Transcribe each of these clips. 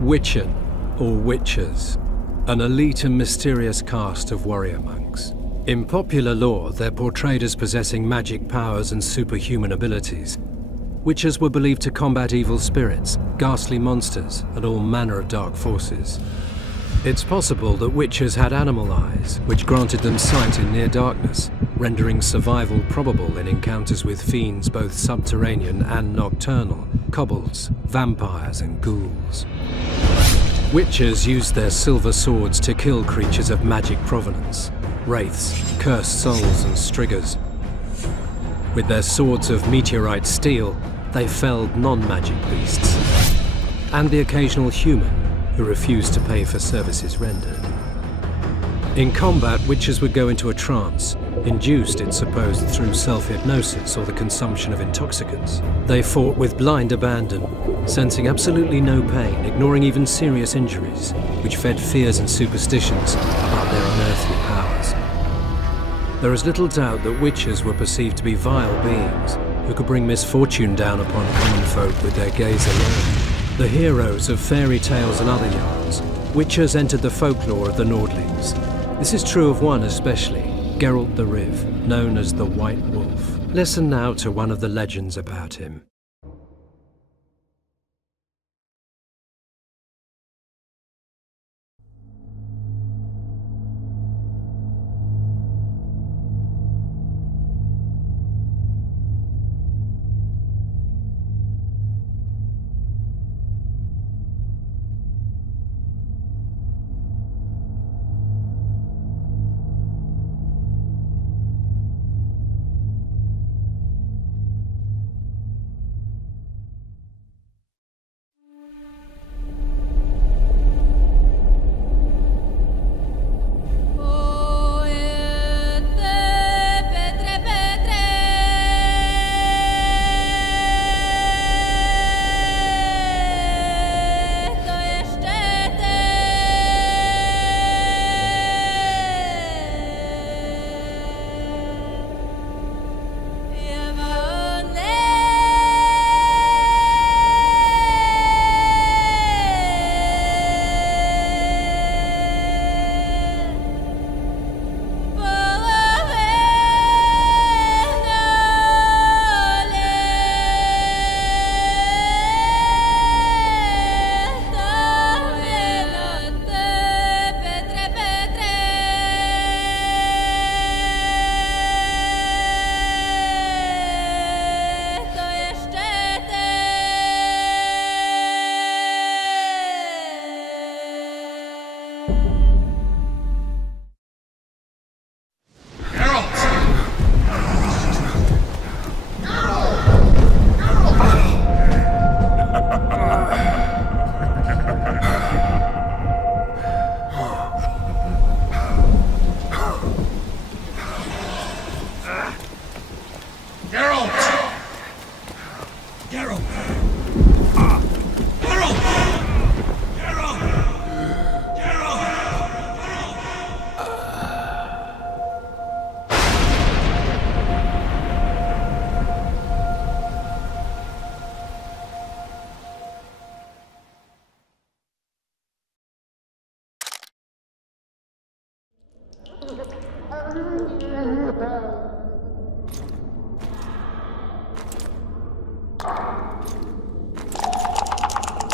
Witchen, or Witchers, an elite and mysterious caste of warrior monks. In popular lore, they're portrayed as possessing magic powers and superhuman abilities. Witchers were believed to combat evil spirits, ghastly monsters, and all manner of dark forces. It's possible that Witchers had animal eyes, which granted them sight in near darkness, rendering survival probable in encounters with fiends both subterranean and nocturnal, kobolds, vampires, and ghouls. Witchers used their silver swords to kill creatures of magic provenance, wraiths, cursed souls, and striggers. With their swords of meteorite steel, they felled non-magic beasts, and the occasional human who refused to pay for services rendered. In combat, Witchers would go into a trance, induced, it's supposed, through self-hypnosis or the consumption of intoxicants. They fought with blind abandon, sensing absolutely no pain, ignoring even serious injuries, which fed fears and superstitions about their unearthly powers. There is little doubt that Witchers were perceived to be vile beings who could bring misfortune down upon common folk with their gaze alone. The heroes of fairy tales and other yarns, Witchers entered the folklore of the Nordlings. This is true of one especially, Geralt the Riv, known as the White Wolf. Listen now to one of the legends about him.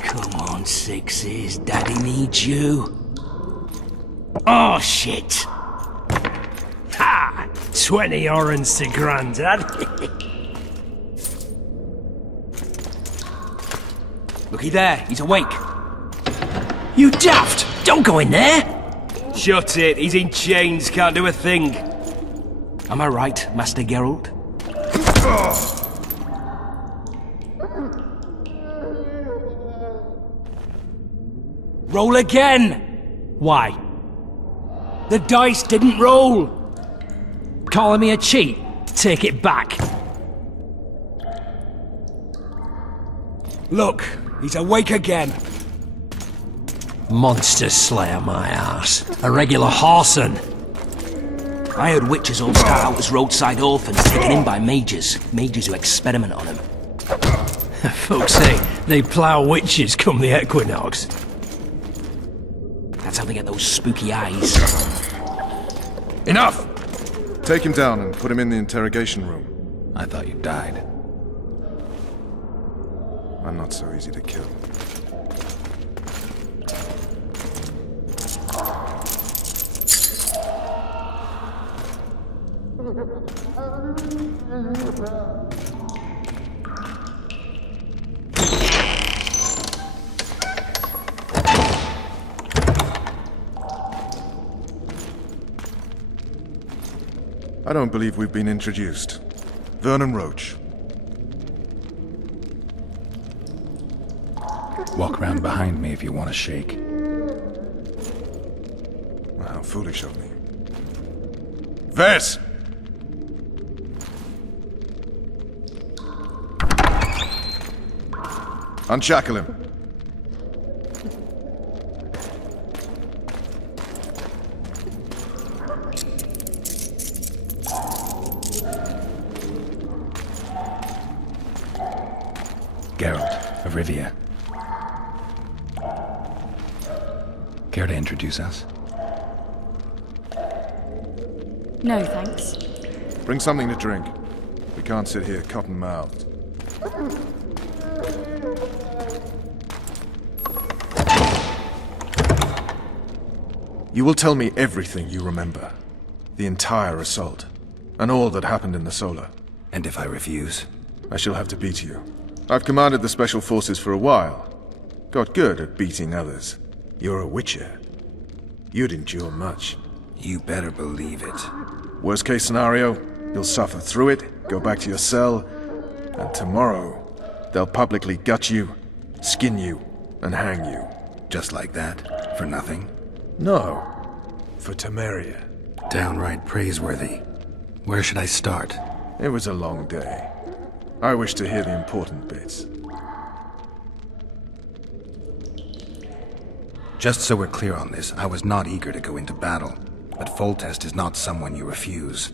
Come on, Sixes. Daddy needs you. Oh, shit. Ha! 20 orange to Grandad. Looky there, he's awake. You daft! Don't go in there! Shut it, he's in chains, can't do a thing. Am I right, Master Geralt? Roll again! Why? The dice didn't roll! Calling me a cheat? Take it back. Look, he's awake again. Monster Slayer, my ass. A regular whoreson. I heard witches all start out as roadside orphans taken in by mages. Mages who experiment on them. Folks say they plough witches come the equinox. That's how they get those spooky eyes. Enough! Take him down and put him in the interrogation room. I thought you died. I'm not so easy to kill. I don't believe we've been introduced. Vernon Roach. Walk around behind me if you want to shake. Well, how foolish of me. Vess! Unshackle him. Geralt of Rivia. Care to introduce us? No, thanks. Bring something to drink. We can't sit here cotton-mouthed. You will tell me everything you remember. The entire assault. And all that happened in the Solar. And if I refuse? I shall have to beat you. I've commanded the Special Forces for a while. Got good at beating others. You're a Witcher. You'd endure much. You better believe it. Worst case scenario, you'll suffer through it, go back to your cell, and tomorrow, they'll publicly gut you, skin you, and hang you. Just like that? For nothing? No. For Temeria. Downright praiseworthy. Where should I start? It was a long day. I wish to hear the important bits. Just so we're clear on this, I was not eager to go into battle, but Foltest is not someone you refuse.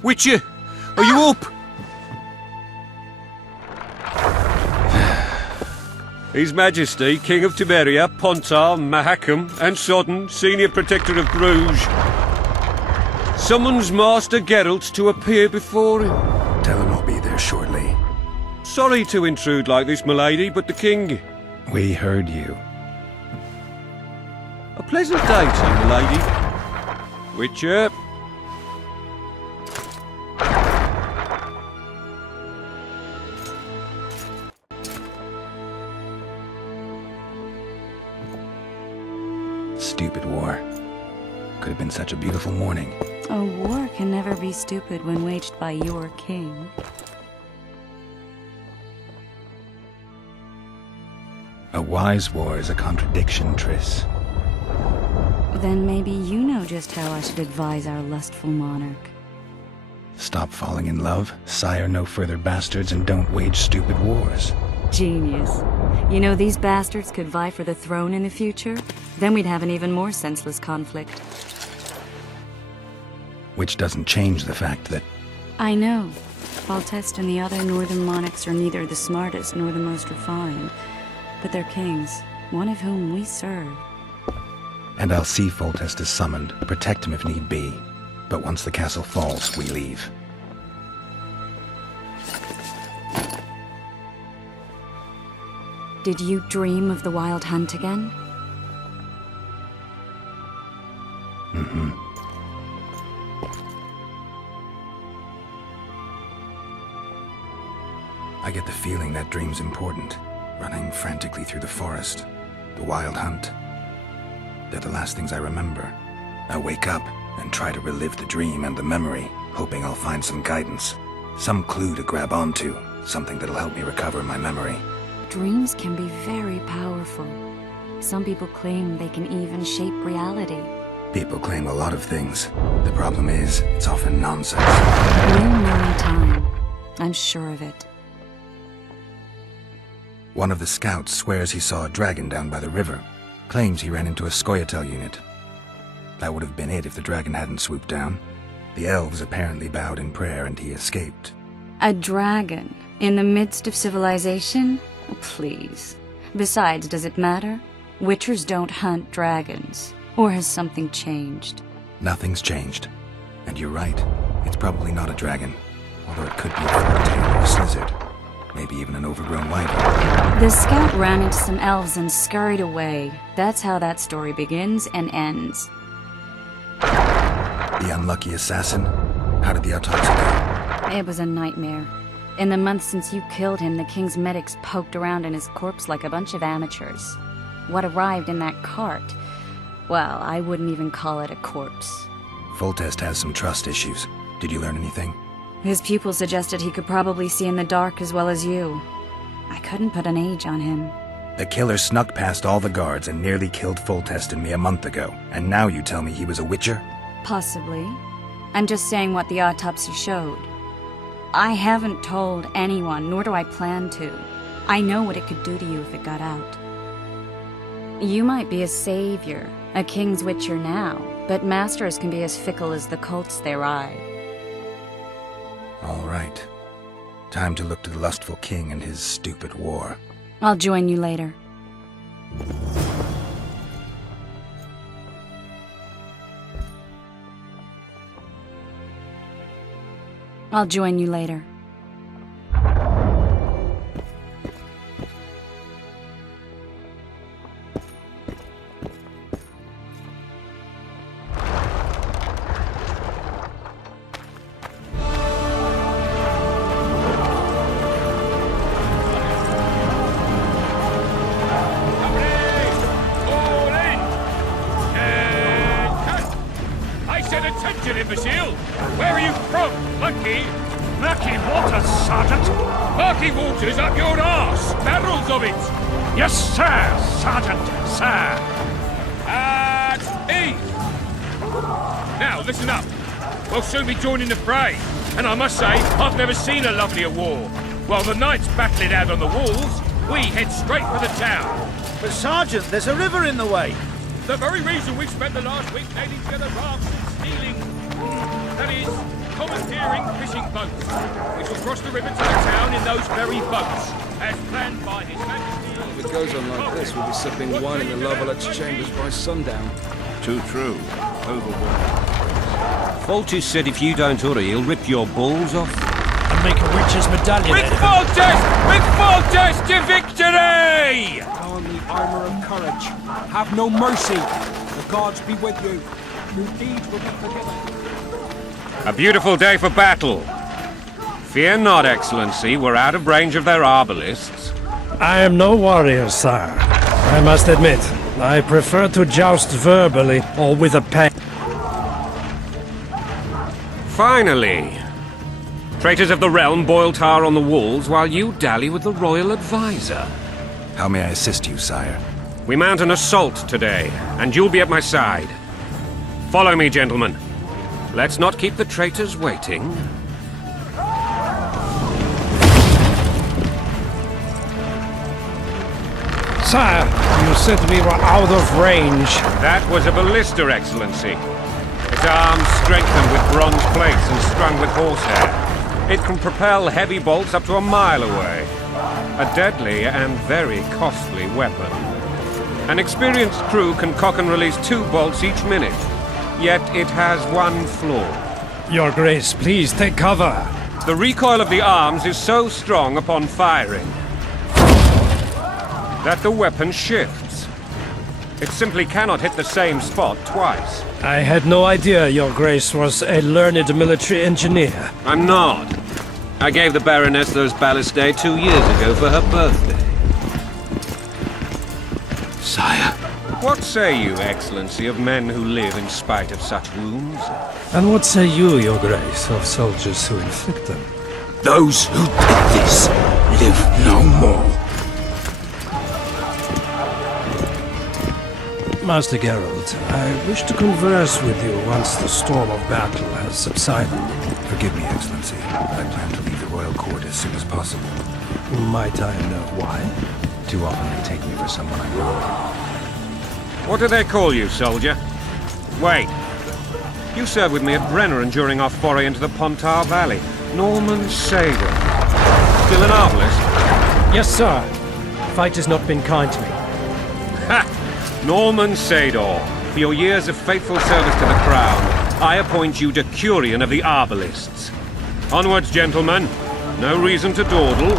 Witcher, are you up? His Majesty, King of Temeria, Pontar, Mahakam, and Sodden, Senior Protector of Bruges, summons Master Geralt to appear before him. Tell him I'll be there shortly. Sorry to intrude like this, milady, but the King... We heard you. A pleasant day to you, milady. Witcher. Stupid war. Could have been such a beautiful morning. A war can never be stupid when waged by your king. A wise war is a contradiction, Triss. Then maybe you know just how I should advise our lustful monarch. Stop falling in love, sire no further bastards, and don't wage stupid wars. Genius. You know, these bastards could vie for the throne in the future. Then we'd have an even more senseless conflict. Which doesn't change the fact that... I know. Foltest and the other northern monarchs are neither the smartest nor the most refined. But they're kings, one of whom we serve. And I'll see Foltest is summoned, protect him if need be. But once the castle falls, we leave. Did you dream of the Wild Hunt again? the feeling that dream's important. Running frantically through the forest. The wild hunt. They're the last things I remember. I wake up and try to relive the dream and the memory, hoping I'll find some guidance. Some clue to grab onto. Something that'll help me recover my memory. Dreams can be very powerful. Some people claim they can even shape reality. People claim a lot of things. The problem is, it's often nonsense. We'll know in time. I'm sure of it. One of the scouts swears he saw a dragon down by the river. Claims he ran into a Scoia'tael unit. That would have been it if the dragon hadn't swooped down. The elves apparently bowed in prayer and he escaped. A dragon? In the midst of civilization? Please. Besides, does it matter? Witchers don't hunt dragons. Or has something changed? Nothing's changed. And you're right. It's probably not a dragon. Although it could be a forktail or a slizzard. Maybe even an overgrown wyvern. The scout ran into some elves and scurried away. That's how that story begins and ends. The unlucky assassin? How did the autopsy go? It was a nightmare. In the months since you killed him, the king's medics poked around in his corpse like a bunch of amateurs. What arrived in that cart? Well, I wouldn't even call it a corpse. Foltest has some trust issues. Did you learn anything? His pupil suggested he could probably see in the dark as well as you. I couldn't put an age on him. The killer snuck past all the guards and nearly killed Foltest and me a month ago. And now you tell me he was a witcher? Possibly. I'm just saying what the autopsy showed. I haven't told anyone, nor do I plan to. I know what it could do to you if it got out. You might be a savior, a king's witcher now, but masters can be as fickle as the colts they ride. All right. Time to look to the lustful king and his stupid war. I'll join you later. I'll join you later. Imbecile! Where are you from, Lucky? Murky Waters, Sergeant! Murky Waters up your arse! Barrels of it! Yes, sir, Sergeant, sir! At ease! Now, listen up. We'll soon be joining the fray, and I must say, I've never seen a lovelier war. While the knights battle it out on the walls, we head straight for the town. But, Sergeant, there's a river in the way. The very reason we've spent the last week nailing together rafts and stealing... that is, commandeering fishing boats. We shall cross the river to the town in those very boats, as planned by His Majesty... If it goes on like this, we'll be sipping wine in the Lovelet's chambers by sundown. Too true. Overboard. Foltest said if you don't hurry, he'll rip your balls off. And make a witch's medallion With Foltest! With Foltest to victory! On the armour of courage. Have no mercy. The gods be with you. Your deeds will be forgiven. A beautiful day for battle. Fear not, Excellency, we're out of range of their arbalists. I am no warrior, sire. I must admit, I prefer to joust verbally or with a pen. Finally! Traitors of the realm boil tar on the walls while you dally with the royal advisor. How may I assist you, sire? We mount an assault today, and you'll be at my side. Follow me, gentlemen. Let's not keep the traitors waiting. Sire, you said we were out of range. That was a ballista, Excellency. Its arms strengthened with bronze plates and strung with horsehair. It can propel heavy bolts up to a mile away. A deadly and very costly weapon. An experienced crew can cock and release 2 bolts each minute. Yet it has one flaw. Your Grace, please take cover. The recoil of the arms is so strong upon firing that the weapon shifts. It simply cannot hit the same spot twice. I had no idea Your Grace was a learned military engineer. I'm not. I gave the Baroness those ballistae 2 years ago for her birthday. Sire. What say you, Excellency, of men who live in spite of such wounds? And what say you, Your Grace, of soldiers who inflict them? Those who did this live no more. Master Geralt, I wish to converse with you once the storm of battle has subsided. Forgive me, Excellency. I plan to leave the royal court as soon as possible. Might I know why? Too often they take me for someone I'm not. What do they call you, soldier? Wait. You served with me at Brenneran during our foray into the Pontar Valley. Norman Sador. Still an arbalist? Yes, sir. Fight has not been kind to me. Ha! Norman Sador, for your years of faithful service to the Crown, I appoint you Decurion of the Arbalists. Onwards, gentlemen. No reason to dawdle.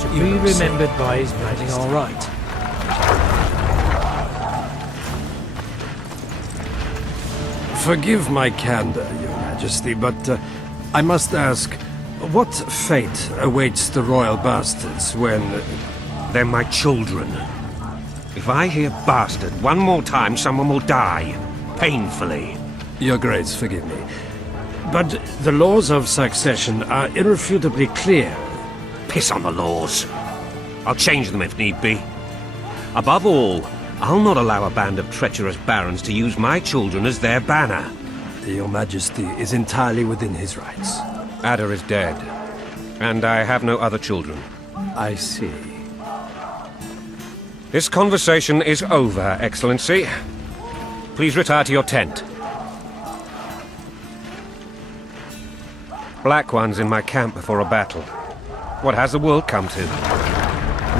To be remembered by his writing, all right. Forgive my candor, Your Majesty, but I must ask, what fate awaits the royal bastards when... They're my children. If I hear bastard one more time, someone will die. Painfully. Your Grace, forgive me. But the laws of succession are irrefutably clear. Piss on the laws. I'll change them if need be. Above all, I'll not allow a band of treacherous barons to use my children as their banner. Your Majesty is entirely within his rights. Ada is dead, and I have no other children. I see. This conversation is over, Excellency. Please retire to your tent. Black One's in my camp before a battle. What has the world come to?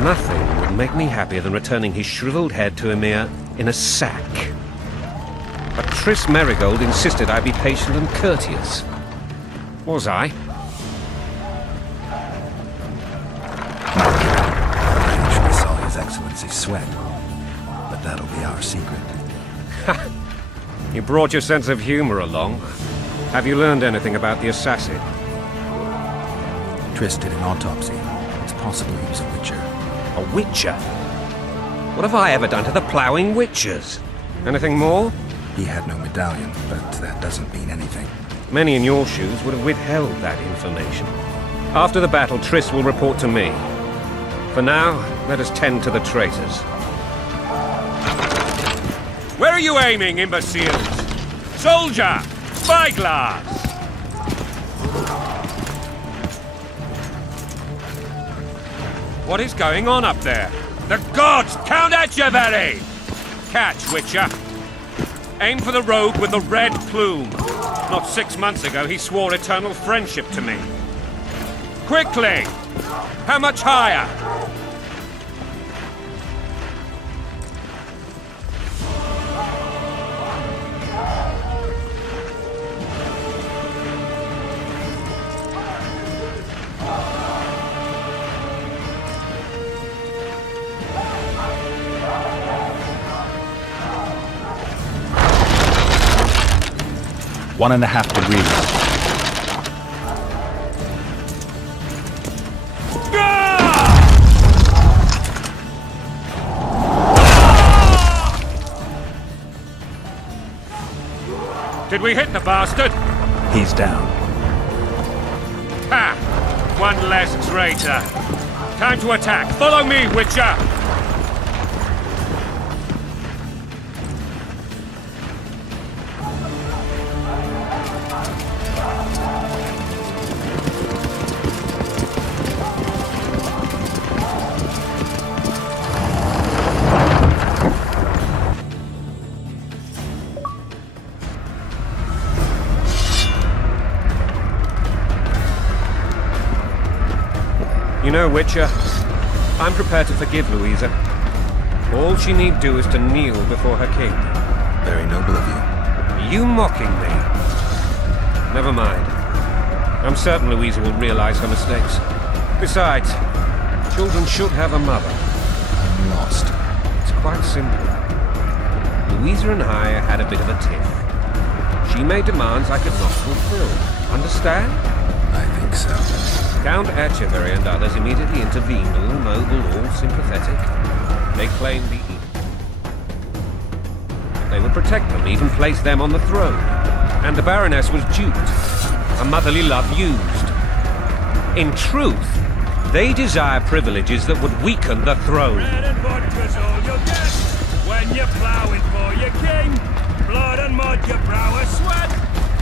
Nothing would make me happier than returning his shriveled head to Emir in a sack. But Triss Merigold insisted I be patient and courteous. Was I? I actually saw His Excellency sweat, but that'll be our secret. You brought your sense of humor along. Have you learned anything about the assassin? Triss did an autopsy. It's possible he was a witcher. A witcher? What have I ever done to the ploughing witchers? Anything more? He had no medallion, but that doesn't mean anything. Many in your shoes would have withheld that information. After the battle, Triss will report to me. For now, let us tend to the traitors. Where are you aiming, imbeciles? Soldier! Spyglass! What is going on up there? The gods! Count Etcheverry! Catch, Witcher! Aim for the rogue with the red plume. Not 6 months ago, he swore eternal friendship to me. Quickly! How much higher? One and a half degrees. Did we hit the bastard? He's down. Ha! One less traitor. Time to attack. Follow me, Witcher! You know, Witcher, I'm prepared to forgive Louisa. All she need do is to kneel before her king. Very noble of you. Are you mocking me? Never mind. I'm certain Louisa will realize her mistakes. Besides, children should have a mother. I'm lost. It's quite simple. Louisa and I had a bit of a tiff. she made demands I could not fulfill. Understand? I think so. Count Echeverry and others immediately intervened, all noble, all sympathetic. They claimed the they would protect them, even place them on the throne. And the Baroness was duped, her motherly love used. In truth, they desire privileges that would weaken the throne. Bread and vodka's all you'll get when you're ploughing for your king. Blood and mud, your brow a sweat.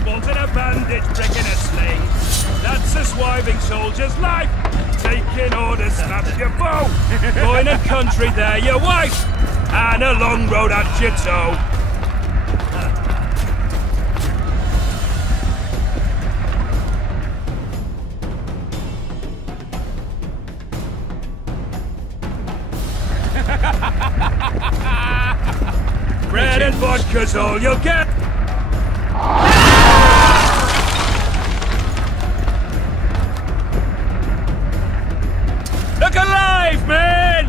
Wanting a bandage, pricking a sling. That's a swiving soldier's life. Taking orders, snap your bow. Going and country, there your wife. And a long road at your toe. Bread and vodka's all you'll get. Look alive, men!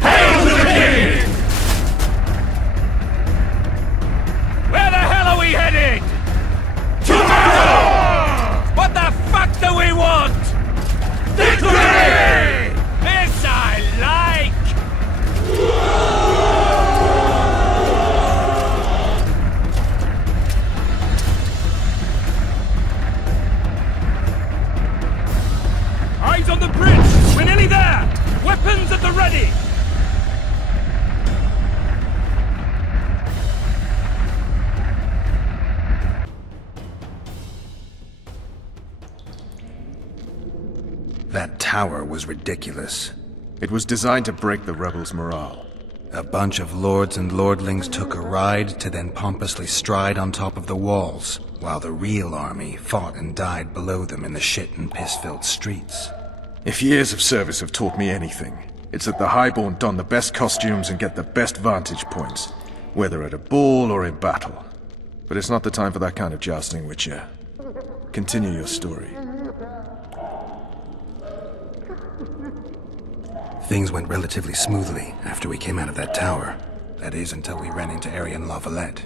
Hail to the king! Where the hell are we headed? To battle! What the fuck do we want? Victory! This I like! Eyes on the bridge! We're nearly there! Weapons at the ready! That tower was ridiculous. It was designed to break the rebels' morale. A bunch of lords and lordlings took a ride to then pompously stride on top of the walls, while the real army fought and died below them in the shit and piss-filled streets. If years of service have taught me anything, it's that the Highborn don the best costumes and get the best vantage points, whether at a ball or in battle. But it's not the time for that kind of jousting, Witcher. Continue your story. Things went relatively smoothly after we came out of that tower. That is, until we ran into Arian La Valette.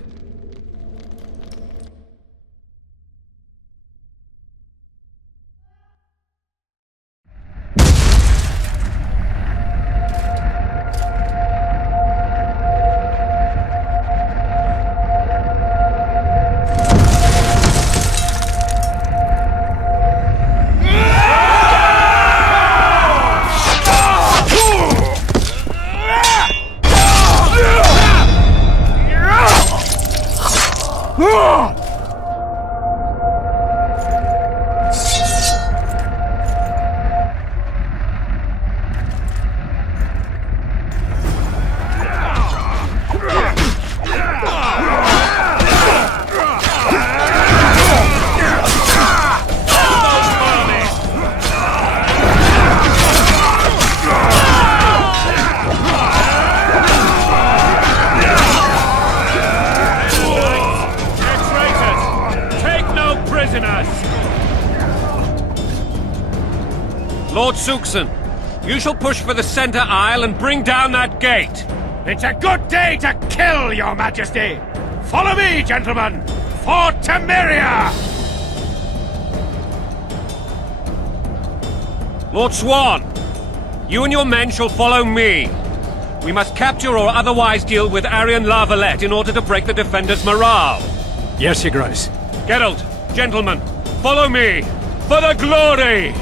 Lord Suxon, you shall push for the center aisle and bring down that gate. It's a good day to kill, your majesty! Follow me, gentlemen! For Temeria! Lord Swan, you and your men shall follow me. We must capture or otherwise deal with Arian La Valette in order to break the defenders' morale. Yes, Your Grace. Geralt, gentlemen, follow me! For the glory!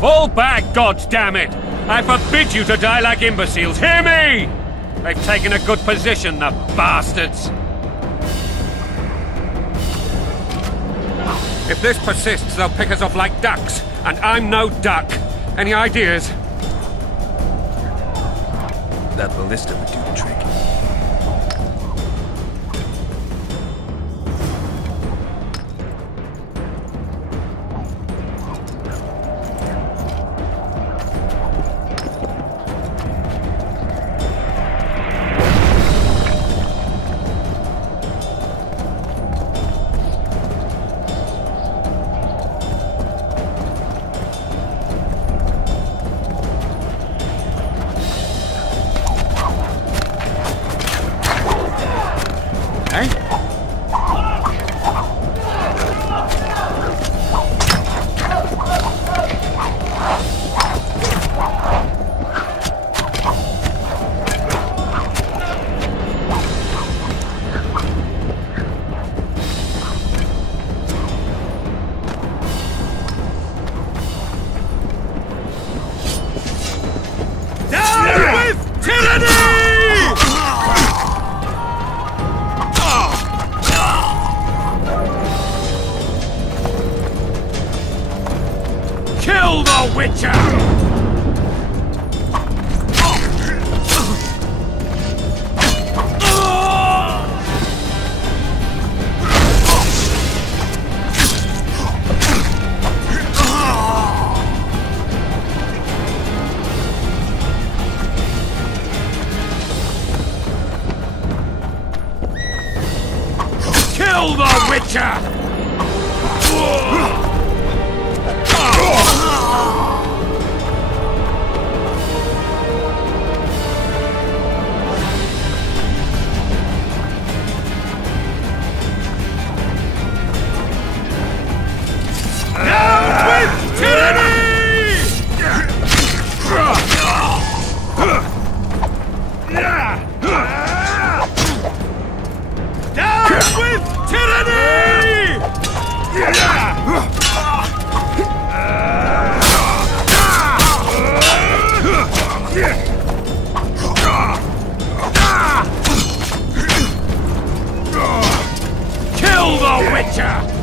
Fall back, goddammit! I forbid you to die like imbeciles, hear me! They've taken a good position, the bastards! If this persists, they'll pick us off like ducks, and I'm no duck. Any ideas? That ballista would do the trick. Kill the Witcher! Kill the Witcher! Kill the Witcher!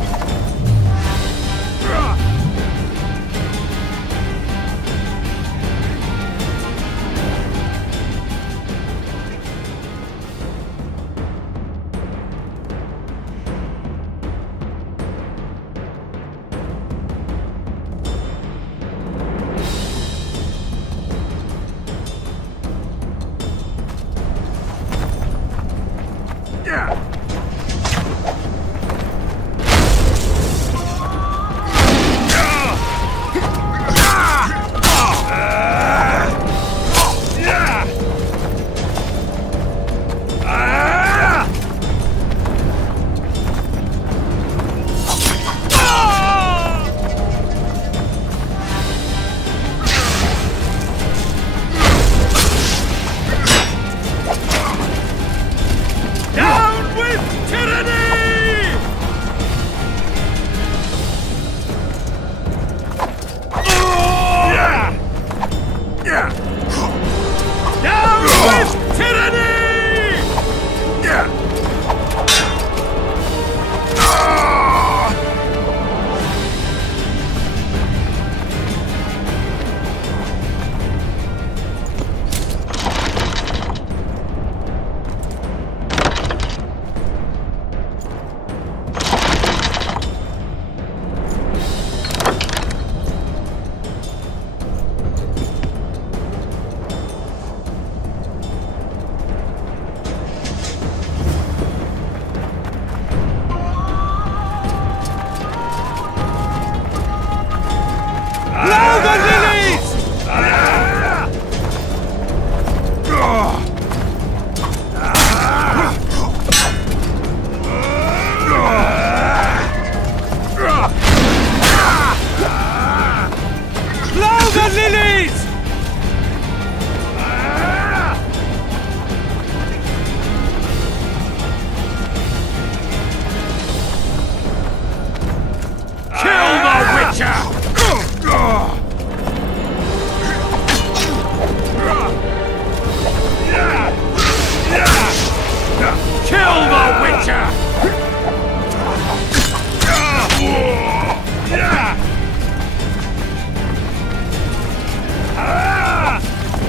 Kill the Witcher!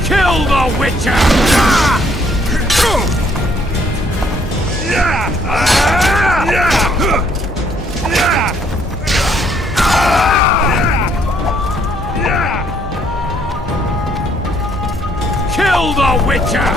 Kill the Witcher! Kill the Witcher!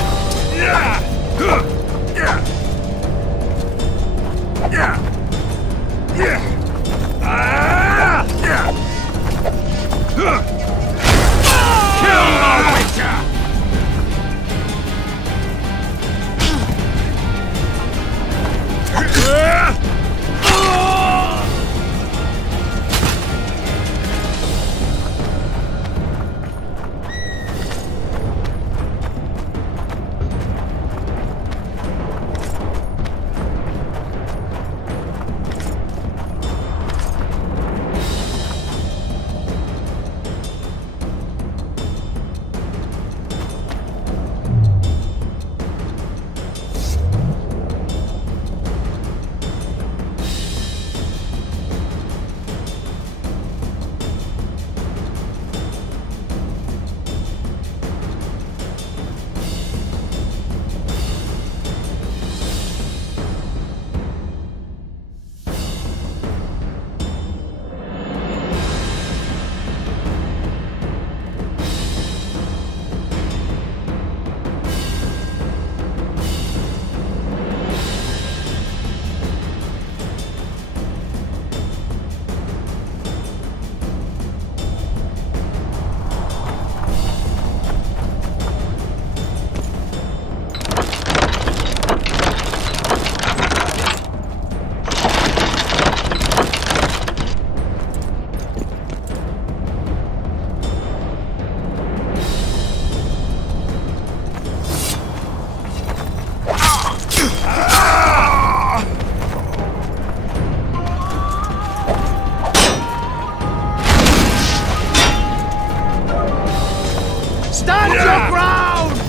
Stand your ground!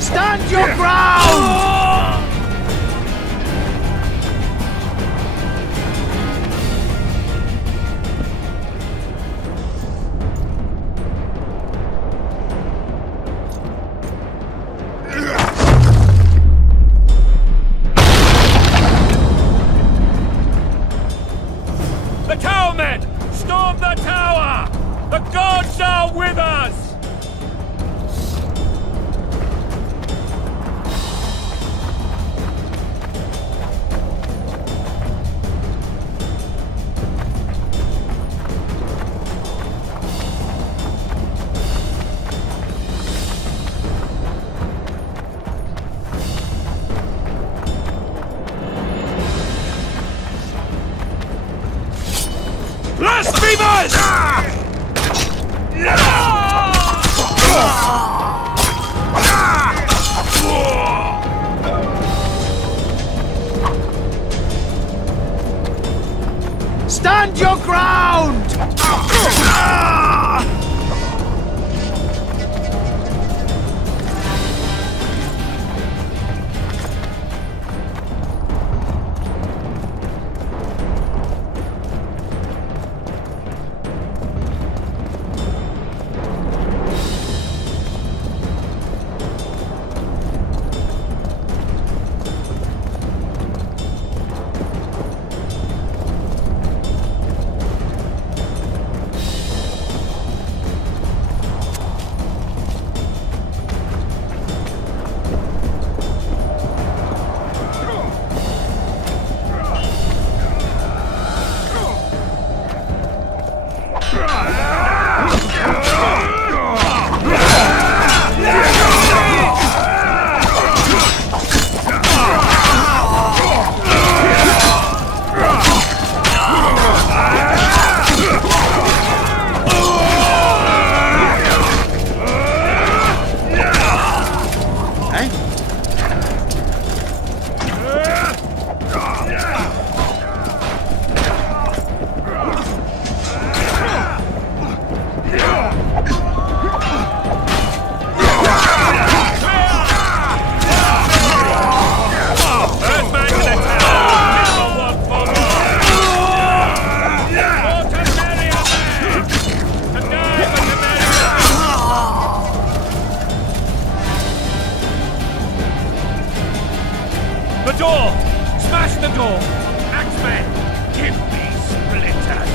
Stand your ground! The tower men! Storm the tower! The gods are with us! Blasphemers! Stand your ground! The door! Smash the door! Axemen, give me splinters!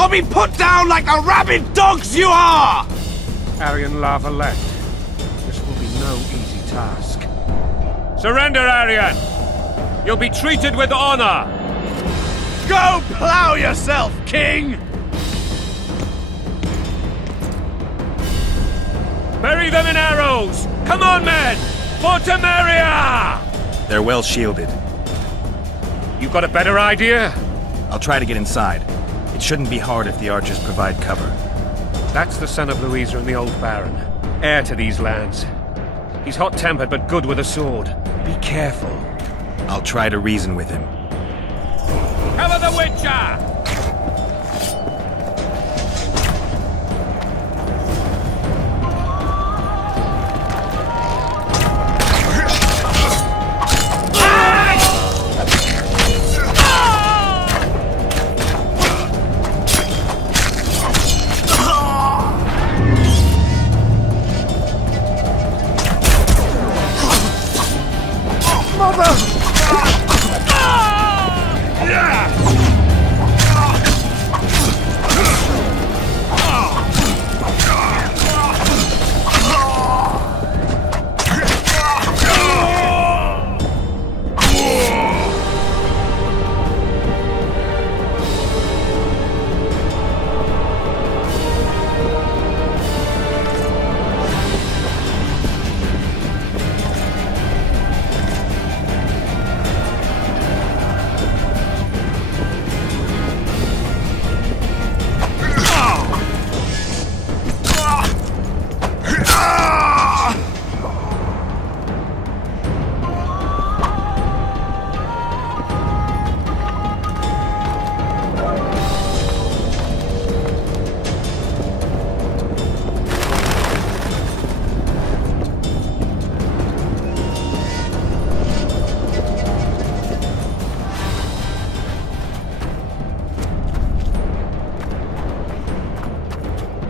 or be put down like the rabid dogs you are! Aryan Lavalette. This will be no easy task. Surrender, Aryan! You'll be treated with honor! Go plow yourself, King! Bury them in arrows! Come on, men! For Temeria! They're well shielded. You got a better idea? I'll try to get inside. It shouldn't be hard if the archers provide cover. That's the son of Louisa and the old Baron. Heir to these lands. He's hot-tempered but good with a sword. Be careful. I'll try to reason with him. Cover the Witcher!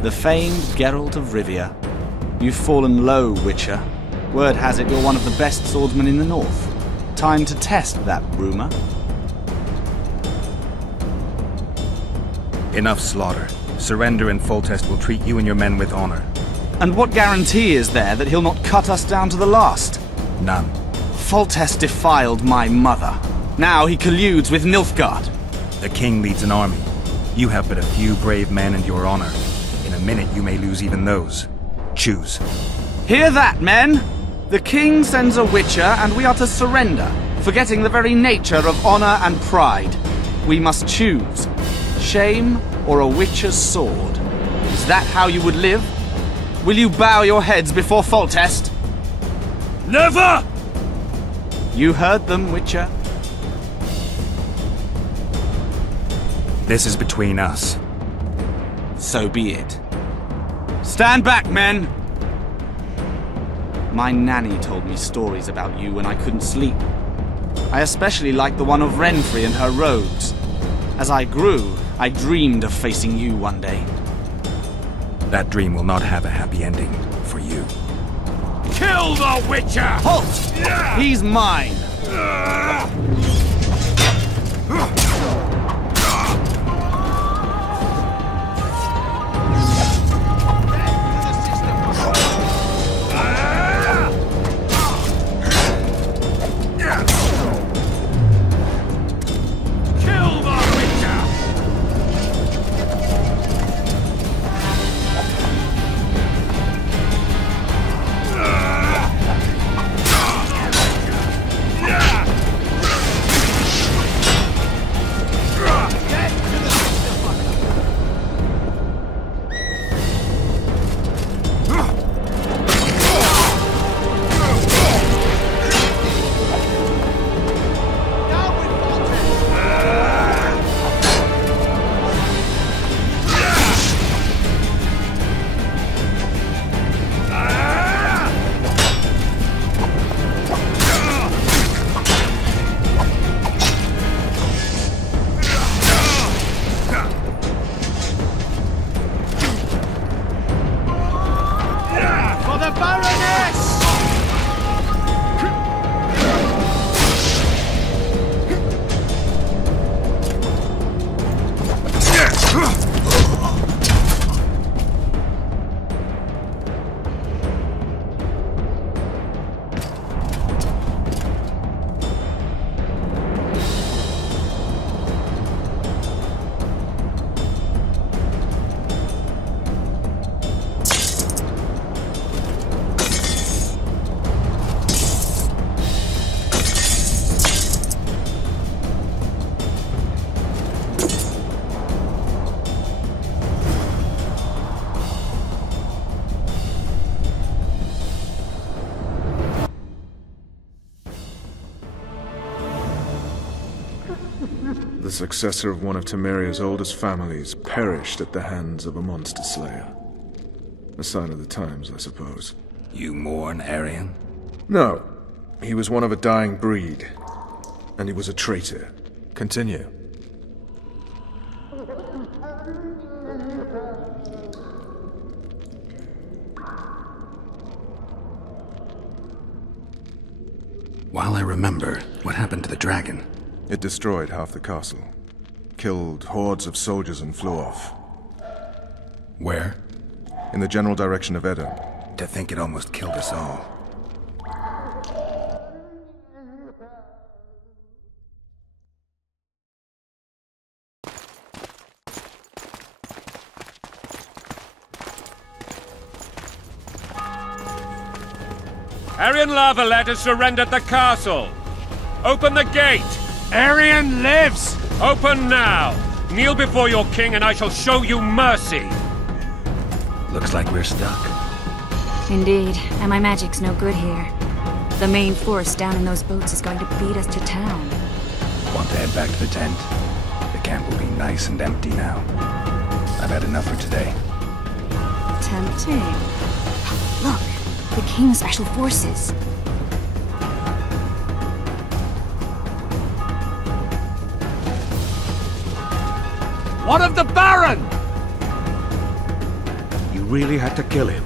The famed Geralt of Rivia. You've fallen low, Witcher. Word has it you're one of the best swordsmen in the north. Time to test that rumor. Enough slaughter. Surrender and Foltest will treat you and your men with honor. And what guarantee is there that he'll not cut us down to the last? None. Foltest defiled my mother. Now he colludes with Nilfgaard. The king leads an army. You have but a few brave men and your honor. In a minute you may lose even those. Choose. Hear that, men? The king sends a Witcher and we are to surrender, forgetting the very nature of honor and pride. We must choose. Shame or a Witcher's sword. Is that how you would live? Will you bow your heads before Foltest? Never! You heard them, Witcher. This is between us. So be it. Stand back, men! My nanny told me stories about you when I couldn't sleep. I especially liked the one of Renfri and her rogues. As I grew, I dreamed of facing you one day. That dream will not have a happy ending for you. Kill the Witcher! Halt! He's mine! the successor of one of Temeria's oldest families perished at the hands of a monster slayer. A sign of the times, I suppose. You mourn Arian? No. He was one of a dying breed. And he was a traitor. Continue. While I remember, what happened to the dragon? It destroyed half the castle. Killed hordes of soldiers and flew off. Where? In the general direction of Edom. To think it almost killed us all. Arian Lavalet has surrendered the castle. Open the gate. Arian lives! Open now. Kneel before your king and I shall show you mercy. Looks like we're stuck. Indeed, and my magic's no good here. The main force down in those boats is going to beat us to town. Want to head back to the tent? The camp will be nice and empty now. I've had enough for today. Tempting. Look, the King's Special Forces. What of the Baron? You really had to kill him.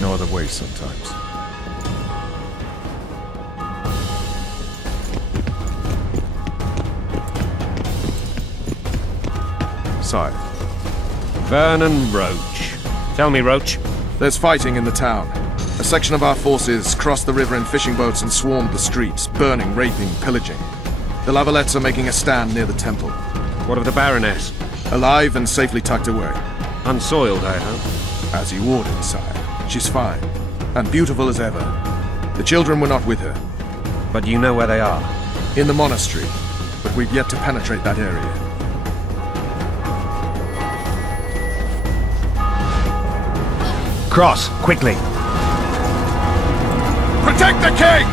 No other way sometimes. Sire. Vernon Roach. Tell me, Roach. There's fighting in the town. A section of our forces crossed the river in fishing boats and swarmed the streets, burning, raping, pillaging. The Lavalets are making a stand near the temple. What of the Baroness? Alive and safely tucked away. Unsoiled, I hope. As you ordered, sire. She's fine. And beautiful as ever. The children were not with her. But you know where they are? In the monastery. But we've yet to penetrate that area. Cross, quickly. Protect the king!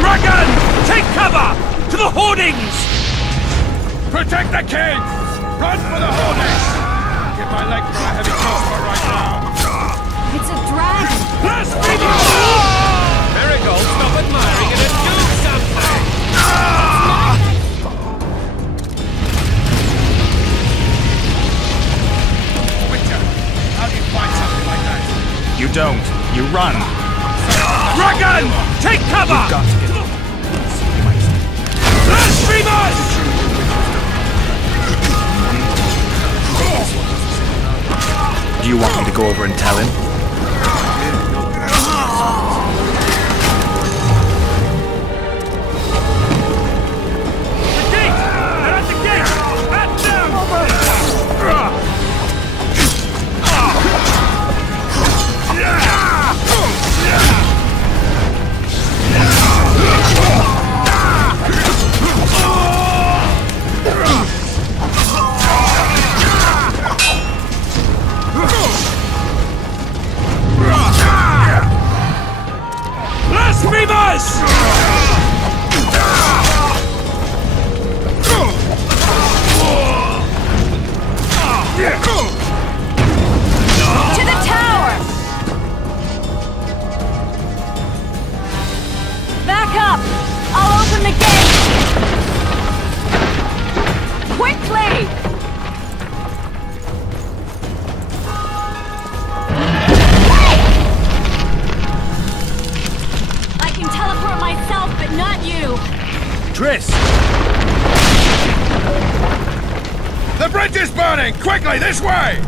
Dragon! Take cover! To the hoardings! Protect the king! Run for the hoardings! Give my leg for a heavy crossbow right now! It's a dragon! Blasphemy! Marigold, stop admiring it and do something! Witcher, how do you fight something like that? You don't. You run. Dragon! Take cover! You've got to get Blasphemers! Do you want me to go over and tell him? To the tower! Back up! I'll open the gate! Quickly! I can teleport myself, but not you! Triss! The bridge is burning! Quickly, this way!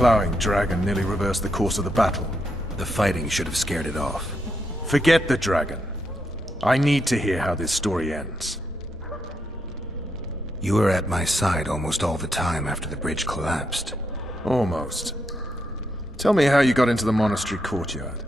ploughing dragon nearly reversed the course of the battle. The fighting should have scared it off. Forget the dragon. I need to hear how this story ends. You were at my side almost all the time after the bridge collapsed. Almost. Tell me how you got into the monastery courtyard.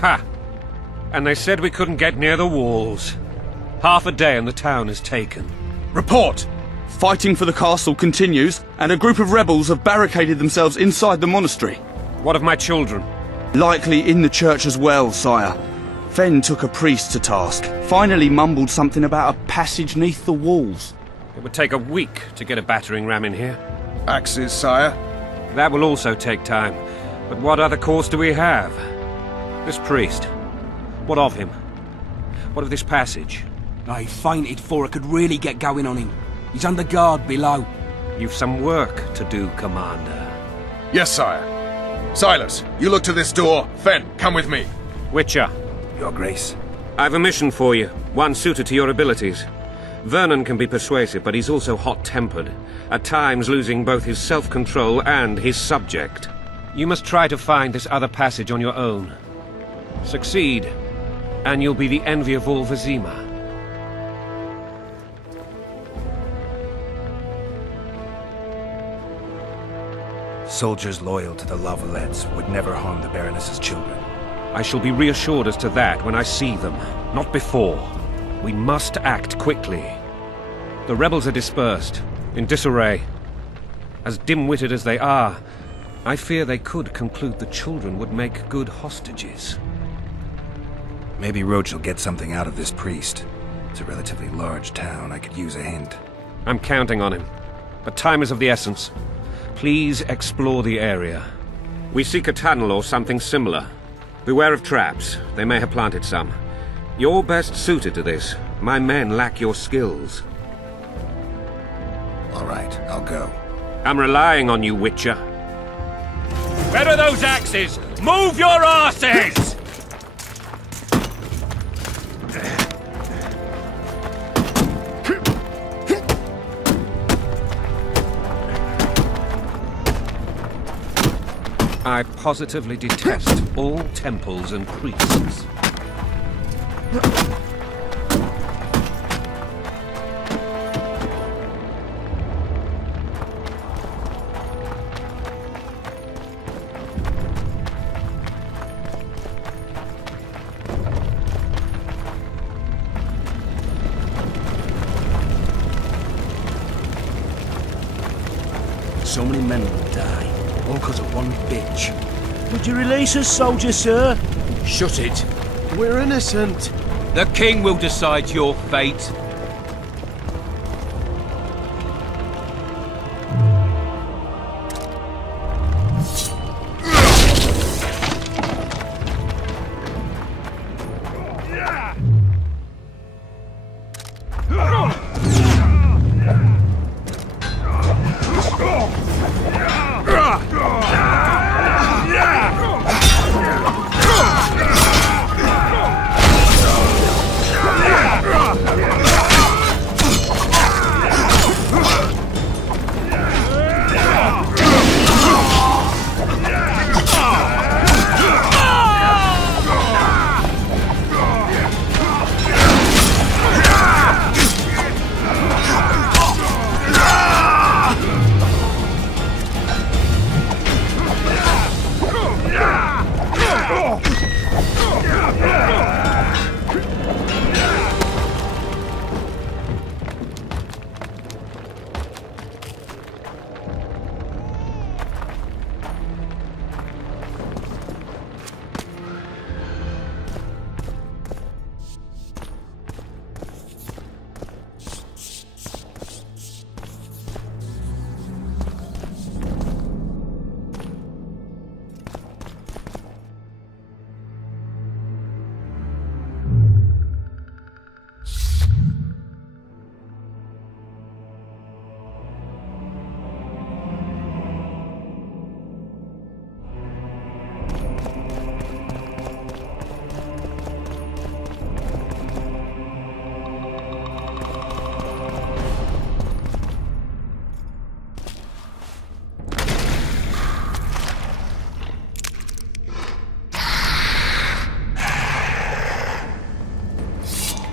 Ha! And they said we couldn't get near the walls. Half a day and the town is taken. Report! Fighting for the castle continues, and a group of rebels have barricaded themselves inside the monastery. What of my children? Likely in the church as well, sire. Fen took a priest to task, finally mumbled something about a passage neath the walls. It would take a week to get a battering ram in here. Axes, sire? That will also take time. But what other course do we have? This priest. What of him? What of this passage? I fainted before I could really get going on him. He's under guard below. You've some work to do, Commander. Yes, sire. Silas, you look to this door. Fen, come with me. Witcher. Your Grace. I've a mission for you, one suited to your abilities. Vernon can be persuasive, but he's also hot-tempered, at times losing both his self-control and his subject. You must try to find this other passage on your own. Succeed, and you'll be the envy of all Vizima. Soldiers loyal to the Lavalettes would never harm the Baroness's children. I shall be reassured as to that when I see them, not before. We must act quickly. The rebels are dispersed, in disarray. As dim-witted as they are, I fear they could conclude the children would make good hostages. Maybe Roach will get something out of this priest. It's a relatively large town. I could use a hint. I'm counting on him. But time is of the essence. Please explore the area. We seek a tunnel or something similar. Beware of traps. They may have planted some. You're best suited to this. My men lack your skills. All right, I'll go. I'm relying on you, Witcher. Where are those axes? Move your arses! I positively detest all temples and priests. So many men will die, all because of one bitch. Would you release us, soldier, sir? Shut it. We're innocent. The king will decide your fate.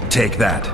Take that.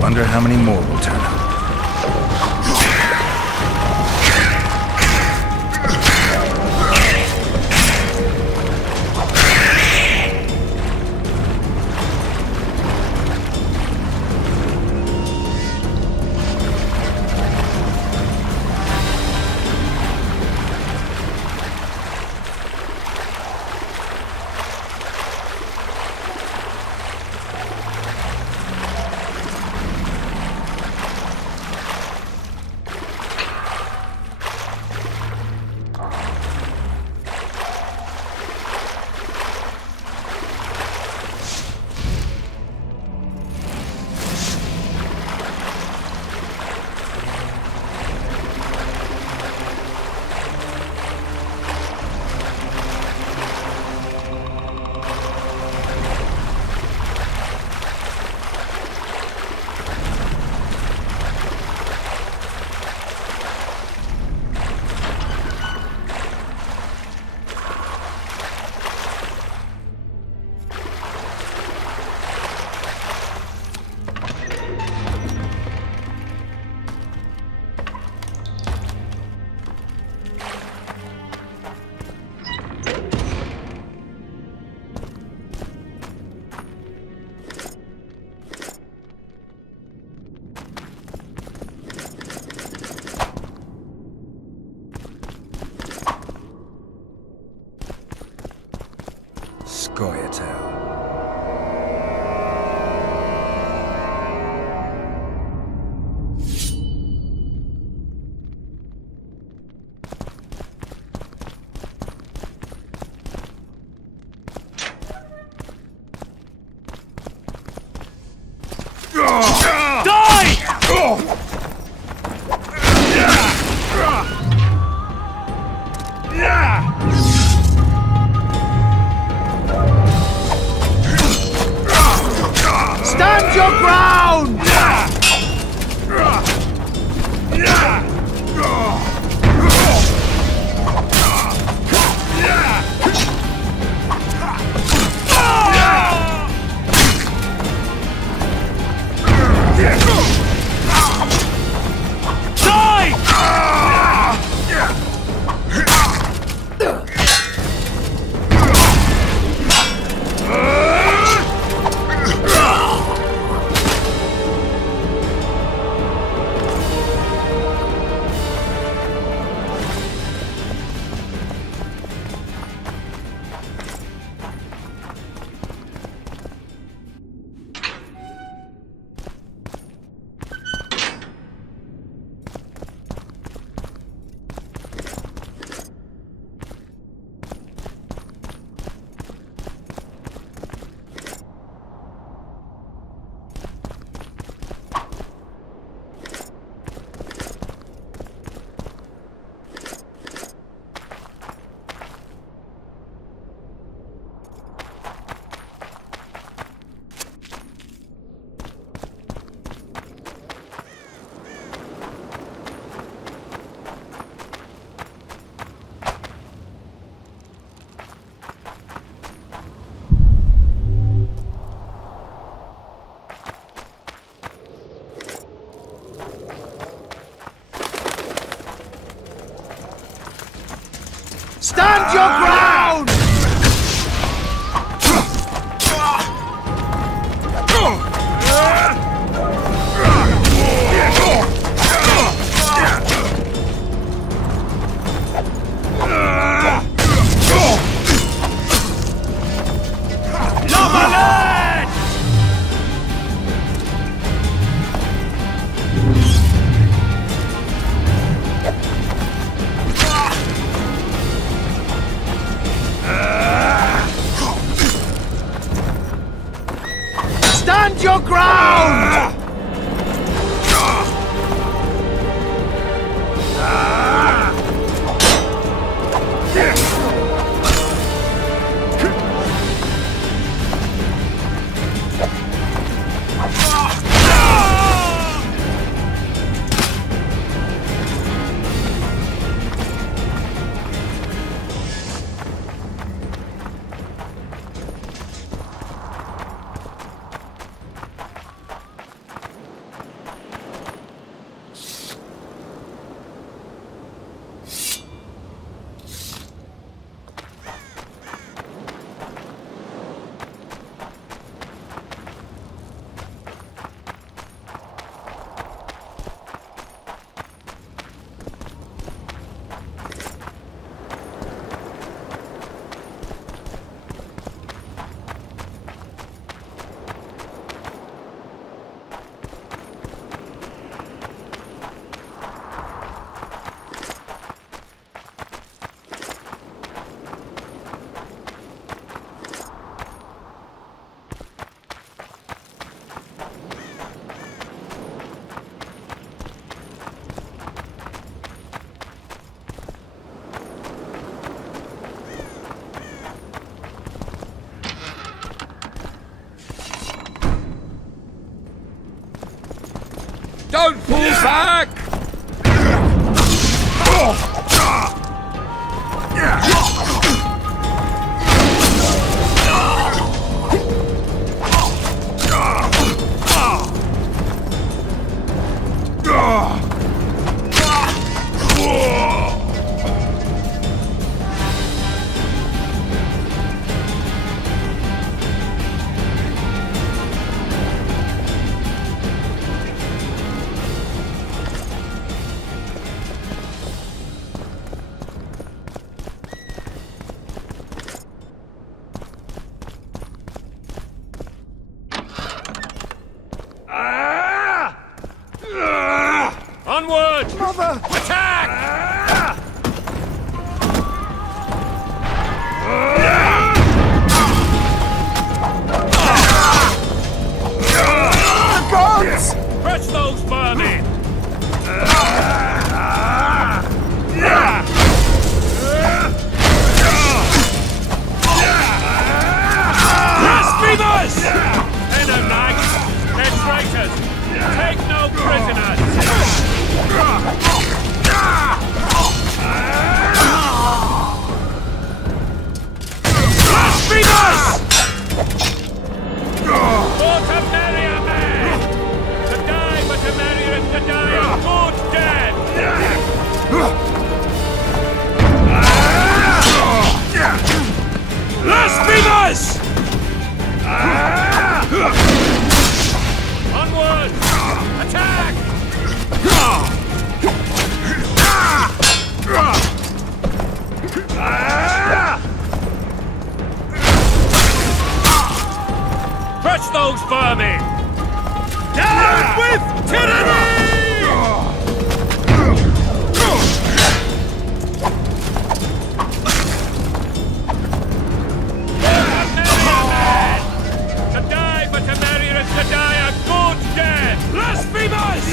Wonder how many more will turn up. Scoia'tael. Stand your ground! Stand your ground! Don't fall back! Onward! Mother! Attack! Guns! Crush those vermin! Blasphemers! Enemies! They're traitors! Take no prisoners! Blasphemers! For to marry a man! To die but to marry and to die a good death! Blasphemers! Onward! Attack! Crush those vermin! Down with tyranny! To die but to marry and to die a good death! Blasphemers!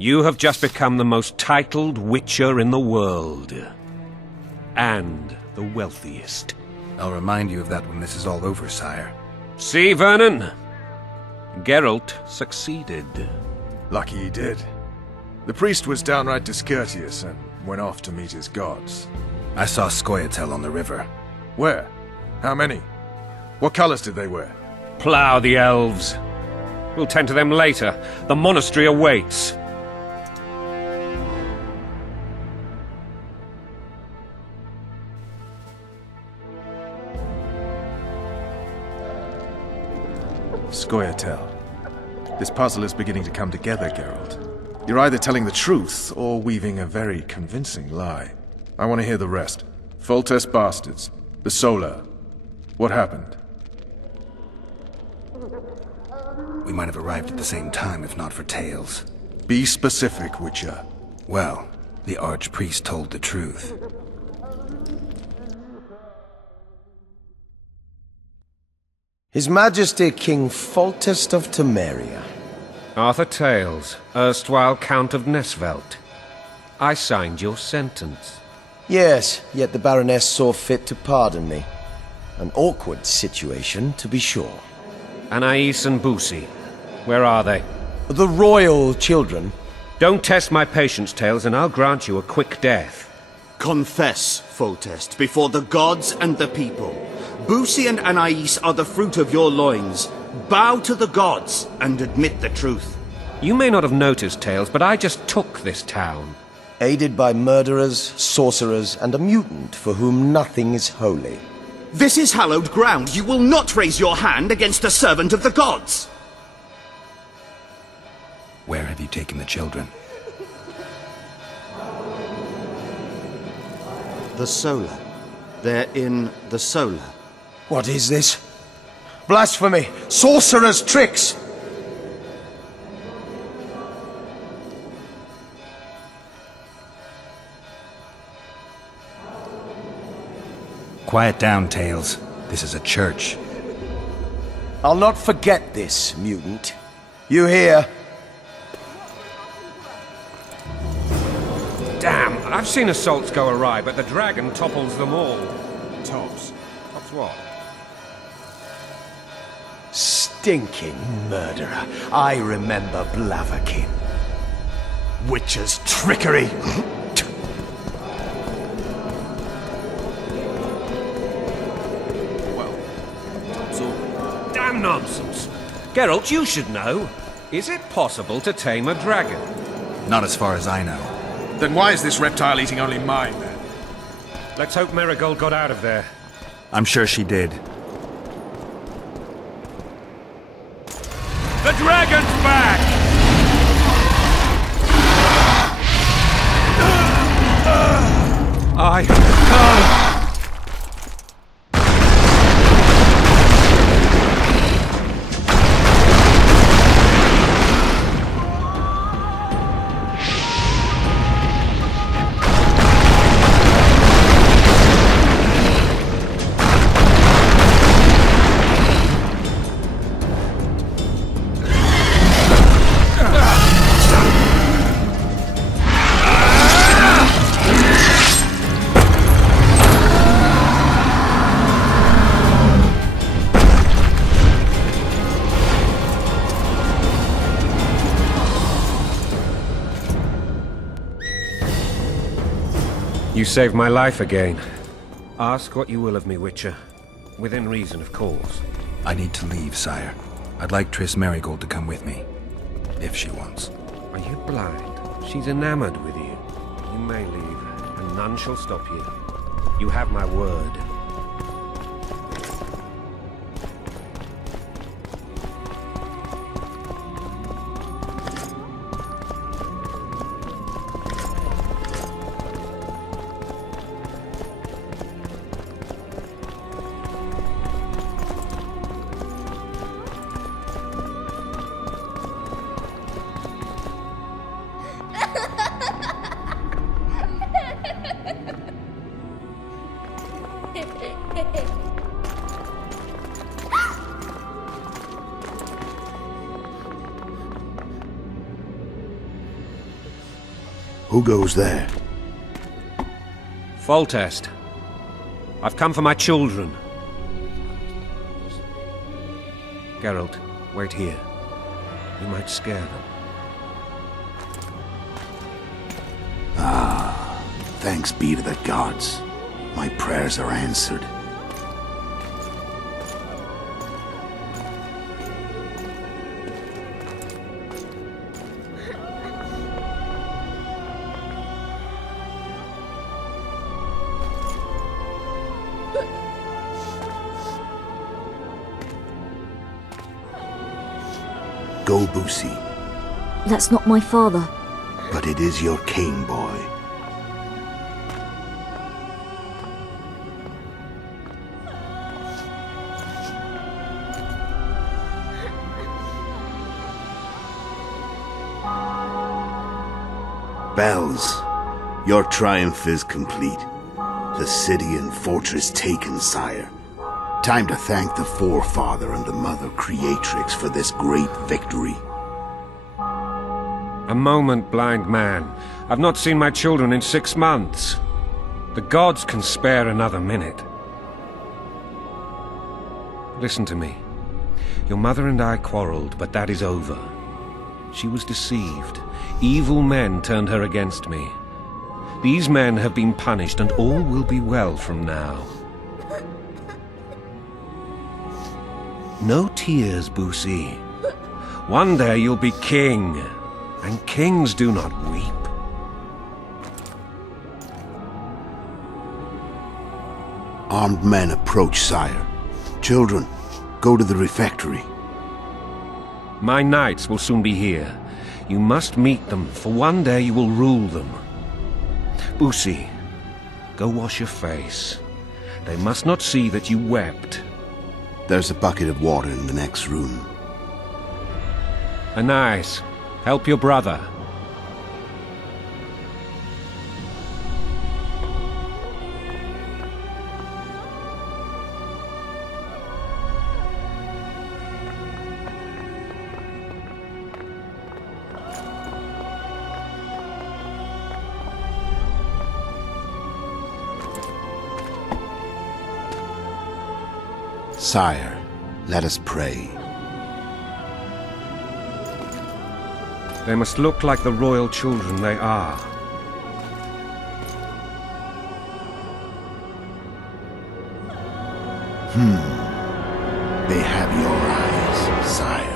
You have just become the most titled Witcher in the world. And the wealthiest. I'll remind you of that when this is all over, sire. See, Vernon? Geralt succeeded. Lucky he did. The priest was downright discourteous and went off to meet his gods. I saw Scoia'tael on the river. Where? How many? What colors did they wear? Plough the elves. We'll tend to them later. The monastery awaits. Scoia'tael. This puzzle is beginning to come together, Geralt. You're either telling the truth or weaving a very convincing lie. I want to hear the rest. Foltest bastards. The Solar. What happened? We might have arrived at the same time if not for tales. Be specific, Witcher. Well, the Archpriest told the truth. His Majesty King Foltest of Temeria. Arthur Tales, erstwhile Count of Nesvelt. I signed your sentence. Yes, yet the Baroness saw fit to pardon me. An awkward situation, to be sure. Anais and Boussy, where are they? The royal children. Don't test my patience, Tales, and I'll grant you a quick death. Confess, Foltest, before the gods and the people. Boussy and Anais are the fruit of your loins. Bow to the gods and admit the truth. You may not have noticed, Tales, but I just took this town. Aided by murderers, sorcerers, and a mutant for whom nothing is holy. This is hallowed ground. You will not raise your hand against a servant of the gods. Where have you taken the children? The Solar. They're in the Solar. What is this? Blasphemy! Sorcerer's tricks! Quiet down, Tales. This is a church. I'll not forget this, mutant. You hear? Damn, I've seen assaults go awry, but the dragon topples them all. Tops? Tops what? Stinking murderer. I remember Blaviken. Witcher's trickery. Damn nonsense. Geralt, you should know. Is it possible to tame a dragon? Not as far as I know. Then why is this reptile eating only mine, then? Let's hope Marigold got out of there. I'm sure she did. The dragon's back! You saved my life again. Ask what you will of me, Witcher. Within reason, of course. I need to leave, sire. I'd like Triss Merigold to come with me. If she wants. Are you blind? She's enamored with you. You may leave, and none shall stop you. You have my word. Who goes there? Foltest. I've come for my children. Geralt, wait here. You might scare them. Ah, thanks be to the gods. My prayers are answered. Go, Boosie. That's not my father. But it is your king, boy. Bells, your triumph is complete. The city and fortress taken, sire. Time to thank the Forefather and the Mother Creatrix for this great victory. A moment, blind man. I've not seen my children in 6 months. The gods can spare another minute. Listen to me. Your mother and I quarreled, but that is over. She was deceived. Evil men turned her against me. These men have been punished, and all will be well from now. No tears, Boosie. One day you'll be king, and kings do not weep. Armed men approach, sire. Children, go to the refectory. My knights will soon be here. You must meet them, for one day you will rule them. Boosie, go wash your face. They must not see that you wept. There's a bucket of water in the next room. Anais, help your brother. Sire, let us pray. They must look like the royal children they are. They have your eyes, sire.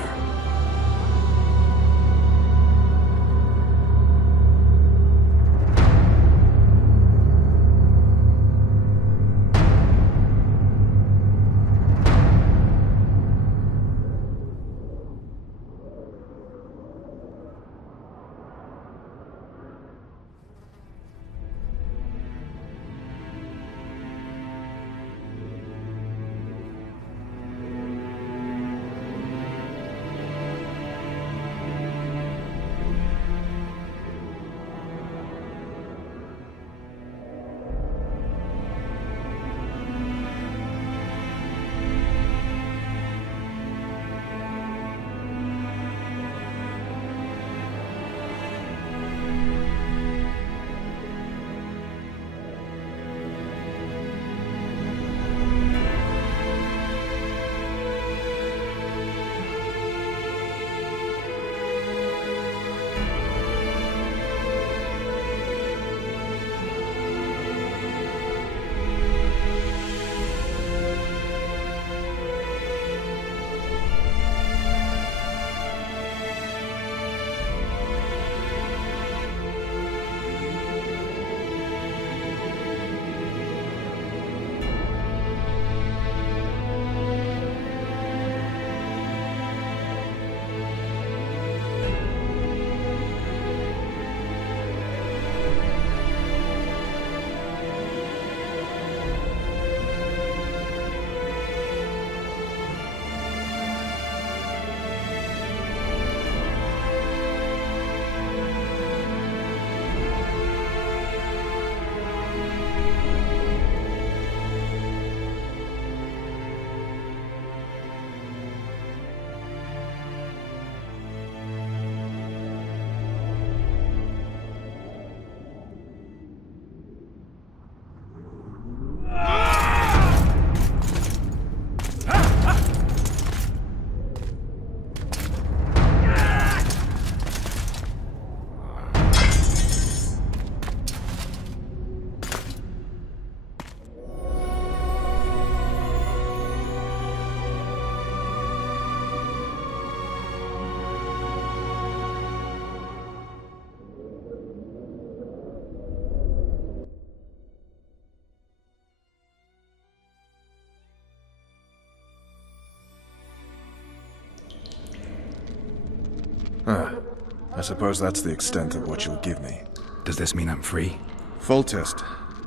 I suppose that's the extent of what you'll give me. Does this mean I'm free? Foltest,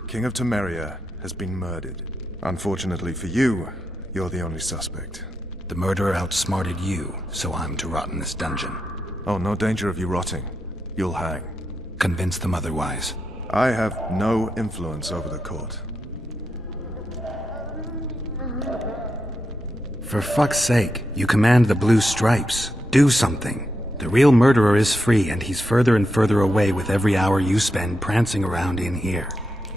King of Temeria, has been murdered. Unfortunately for you, you're the only suspect. The murderer outsmarted you, so I'm to rot in this dungeon. Oh, no danger of you rotting. You'll hang. Convince them otherwise. I have no influence over the court. For fuck's sake, you command the Blue Stripes. Do something. The real murderer is free, and he's further and further away with every hour you spend prancing around in here.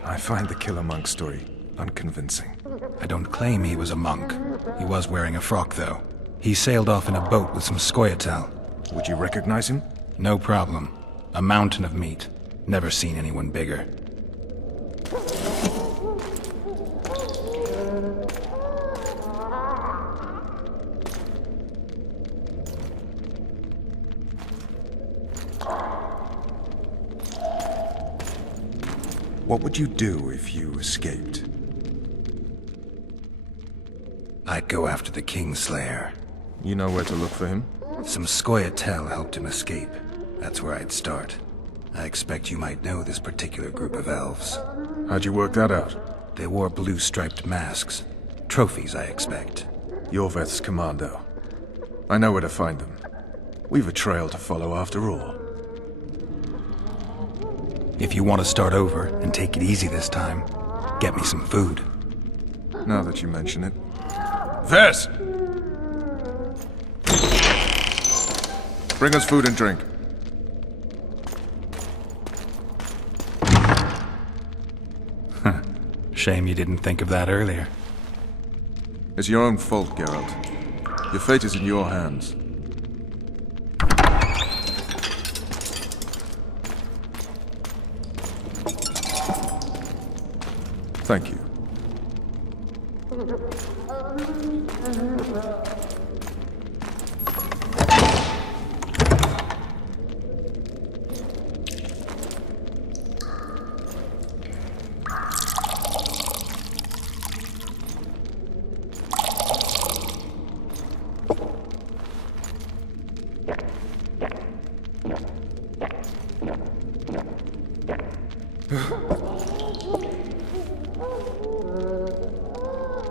I find the Killer Monk story unconvincing. I don't claim he was a monk. He was wearing a frock, though. He sailed off in a boat with some Scoia'tael. Would you recognize him? No problem. A mountain of meat. Never seen anyone bigger. What would you do if you escaped? I'd go after the Kingslayer. You know where to look for him? Some Scoia'tael helped him escape. That's where I'd start. I expect you might know this particular group of elves. How'd you work that out? They wore blue-striped masks. Trophies, I expect. Yorveth's commando. I know where to find them. We've a trail to follow after all. If you want to start over and take it easy this time, get me some food. Now that you mention it. Ves! Bring us food and drink. Shame you didn't think of that earlier. It's your own fault, Geralt. Your fate is in your hands. Thank you.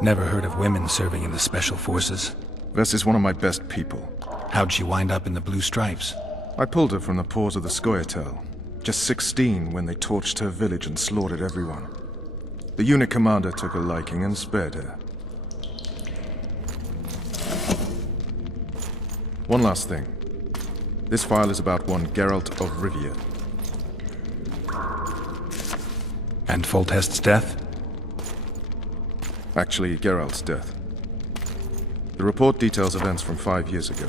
Never heard of women serving in the Special Forces. Ves is one of my best people. How'd she wind up in the Blue Stripes? I pulled her from the paws of the Scoia'tael. Just 16 when they torched her village and slaughtered everyone. The unit commander took a liking and spared her. One last thing. This file is about one Geralt of Rivia. And Foltest's death? Actually, Geralt's death. The report details events from 5 years ago.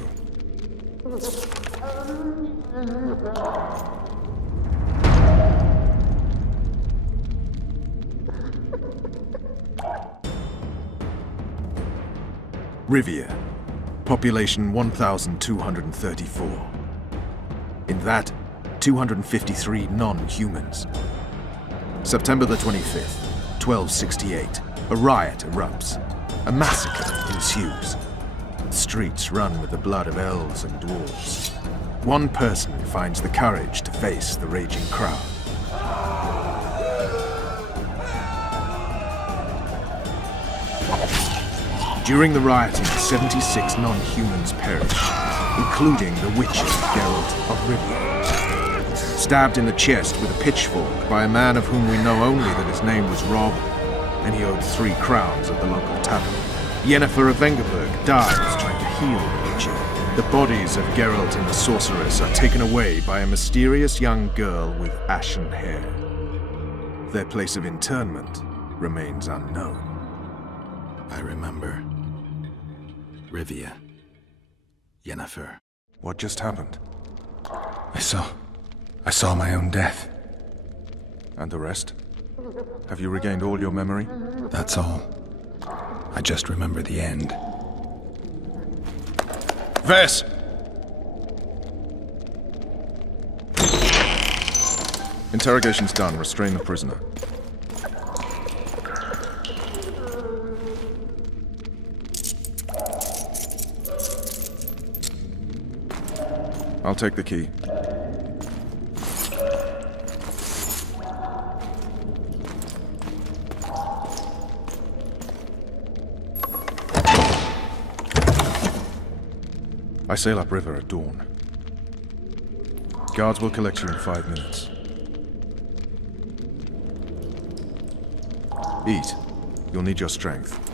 Rivia. Population 1,234. In that, 253 non-humans. September the 25th, 1268. A riot erupts. A massacre ensues. The streets run with the blood of elves and dwarves. One person finds the courage to face the raging crowd. During the rioting, 76 non-humans perished, including the Witcher Geralt of Rivia. Stabbed in the chest with a pitchfork by a man of whom we know only that his name was Rob, and he owed 3 crowns at the local tavern. Yennefer of Vengerberg dies trying to heal the Witcher. The bodies of Geralt and the Sorceress are taken away by a mysterious young girl with ashen hair. Their place of interment remains unknown. I remember. Rivia. Yennefer. What just happened? I saw my own death. And the rest? Have you regained all your memory? That's all. I just remember the end. Ves! Interrogation's done. Restrain the prisoner. I'll take the key. I sail upriver at dawn. Guards will collect you in 5 minutes. Eat. You'll need your strength.